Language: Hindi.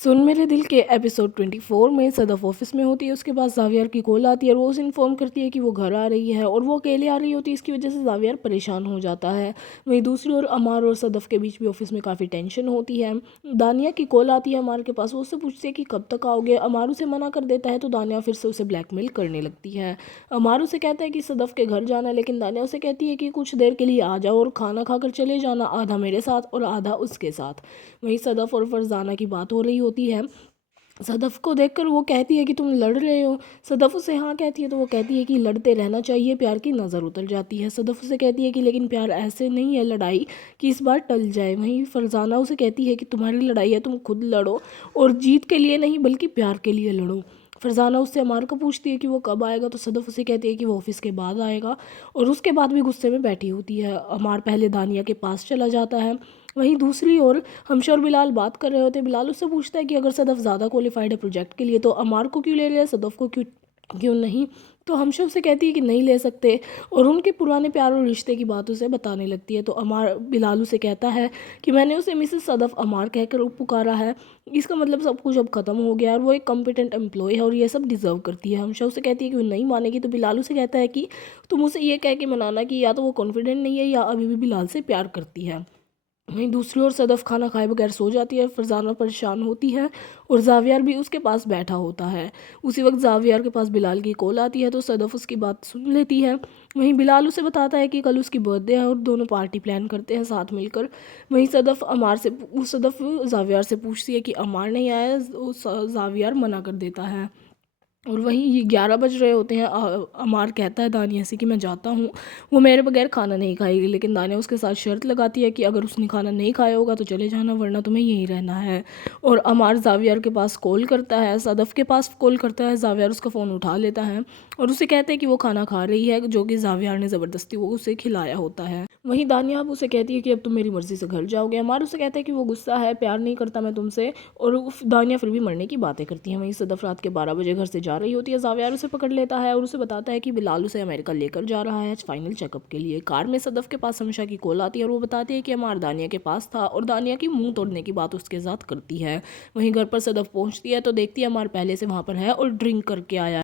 सुन मेरे दिल के एपिसोड 24 में सदफ ऑफिस में होती है। उसके बाद जावियर की कॉल आती है और वो उसे इन्फॉर्म करती है कि वो घर आ रही है और वो अकेले आ रही होती है। इसकी वजह से जावियर परेशान हो जाता है। वहीं दूसरी ओर अमार और सदफ के बीच भी ऑफिस में काफ़ी टेंशन होती है। दानिया की कॉल आती है अमार के पास। वो उससे पूछती है कि कब तक आओगे। अमार उसे मना कर देता है तो दानिया फिर से उसे ब्लैकमेल करने लगती है। अमार उसे कहता है कि सदफ के घर जाना है, लेकिन दानिया उसे कहती है कि कुछ देर के लिए आ जाओ और खाना खाकर चले जाना, आधा मेरे साथ और आधा उसके साथ। वहीं सदफ और फरजाना की बात हो रही होती है। सदफ को देखकर वो कहती है कि तुम लड़ रहे हो। सदफ उसे हाँ कहती है तो वो कहती है कि लड़ते रहना चाहिए, प्यार की नज़र उतर जाती है। सदफ उसे कहती है कि लेकिन प्यार ऐसे नहीं है लड़ाई कि इस बार टल जाए। वहीं फरजाना उसे कहती है कि तुम्हारी लड़ाई है, तुम खुद लड़ो और जीत के लिए नहीं बल्कि प्यार के लिए लड़ो। फरजाना उससे अमार को पूछती है कि वो कब आएगा तो सदफ उसे कहती है कि वो ऑफिस के बाद आएगा और उसके बाद भी गुस्से में बैठी होती है। अमार पहले दानिया के पास चला जाता है। वहीं दूसरी ओर हमशा और बिलाल बात कर रहे होते हैं। बिलाल उससे पूछता है कि अगर सदफ ज़्यादा क्वालिफाइड है प्रोजेक्ट के लिए तो अमार को क्यों ले लिया, सदफ को क्यों क्यों नहीं। तो हमशा उससे कहती है कि नहीं ले सकते और उनके पुराने प्यार और रिश्ते की बात उसे बताने लगती है। तो अमार बिलाल उसे कहता है कि मैंने उसे मिसेस सदफ अमार कहकर पुकारा है, इसका मतलब सब कुछ अब ख़त्म हो गया और वो एक कॉम्पिटेंट एम्प्लॉय है और ये सब डिज़र्व करती है। हमशा उसे कहती है कि वो नहीं मानेगी। तो बिलाल उसे कहता है कि तुम उसे ये कह के मनाना कि या तो वो कॉन्फिडेंट नहीं है या अभी भी बिलाल से प्यार करती है। वहीं दूसरी ओर सदफ खाना खाए बगैर सो जाती है। फरजाना परेशान होती है और जावियर भी उसके पास बैठा होता है। उसी वक्त जावियर के पास बिलाल की कॉल आती है तो सदफ उसकी बात सुन लेती है। वहीं बिलाल उसे बताता है कि कल उसकी बर्थडे है और दोनों पार्टी प्लान करते हैं साथ मिलकर। वहीं सदफ जावियर से पूछती है कि अमार नहीं आया। जावियर मना कर देता है और वहीं ये 11 बज रहे होते हैं। अमार कहता है दानिया से कि मैं जाता हूँ, वो मेरे बगैर खाना नहीं खाएगी, लेकिन दानिया उसके साथ शर्त लगाती है कि अगर उसने खाना नहीं खाया होगा तो चले जाना वरना तुम्हें यहीं रहना है। और अमार जावियर के पास कॉल करता है, सदफ़ के पास कॉल करता है। जावियर उसका फ़ोन उठा लेता है और उसे कहते हैं कि वो खाना खा रही है, जो कि जावियर ने ज़बरदस्ती वो उसे खिलाया होता है। वहीं दानिया अब उसे कहती है कि अब तुम मेरी मर्ज़ी से घर जाओगे। अमार उसे कहता है कि वो गुस्सा है, प्यार नहीं करता मैं तुमसे, और दानिया फिर भी मरने की बातें करती है। वहीं सदफ रात के 12 बजे घर से जा रही होती है। जावियर उसे पकड़ लेता है और उसे बताता है कि बिलाल उसे अमेरिका लेकर जा रहा है फाइनल चेकअप के लिए। कार में सदफ के पास हमशा की कॉल आती है और वो बताती है कि अमार दानिया के पास था और दानिया की मुंह तोड़ने की बात उसके साथ करती है। वहीं घर पर सदफ पहुंचती है तो देखती है अमार पहले से वहां पर है और ड्रिंक करके आया